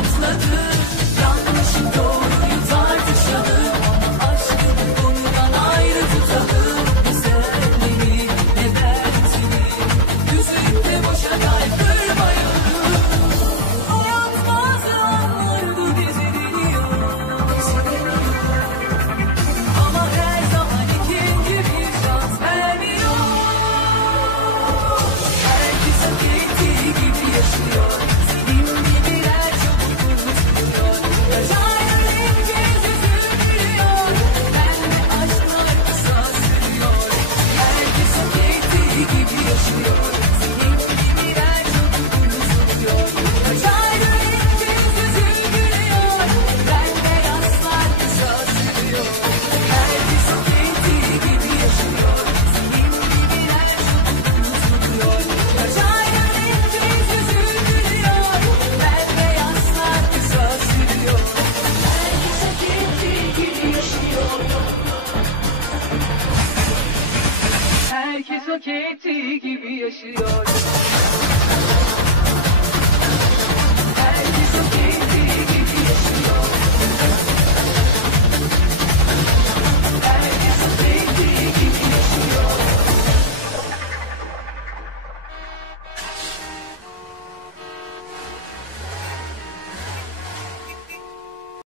patladı. Yanlış doğruyu tartışalım. Aşkı bu konudan ayrı tutalım. Güzelliği ne dertini, üzüp de boşa kalp kırmayalım. Hayat bazı anlarda bizi deniyor. Ama her zaman ikinci bir şans vermiyor. Herkes hak ettiği gibi yaşıyor. Senin gibiler çabuk unutuluyor. Yaşayan herkes üzülüyor. Bende aşklar kısa sürüyor. Herkes hak ettiği gibi yaşıyor. Senin gibiler çabuk unutuluyor. Yaşayan herkes üzülüyor. Bende aşklar kısa sürüyor. Herkes hak ettiği gibi yaşıyor. Senin gibiler çabuk unutuluyor. Yaşayan herkes üzülüyor. Bende aşklar kısa sürüyor. Herkes hak ettiği gibi yaşıyor. Herkes hak ettiği gibi yaşıyor. Herkes hak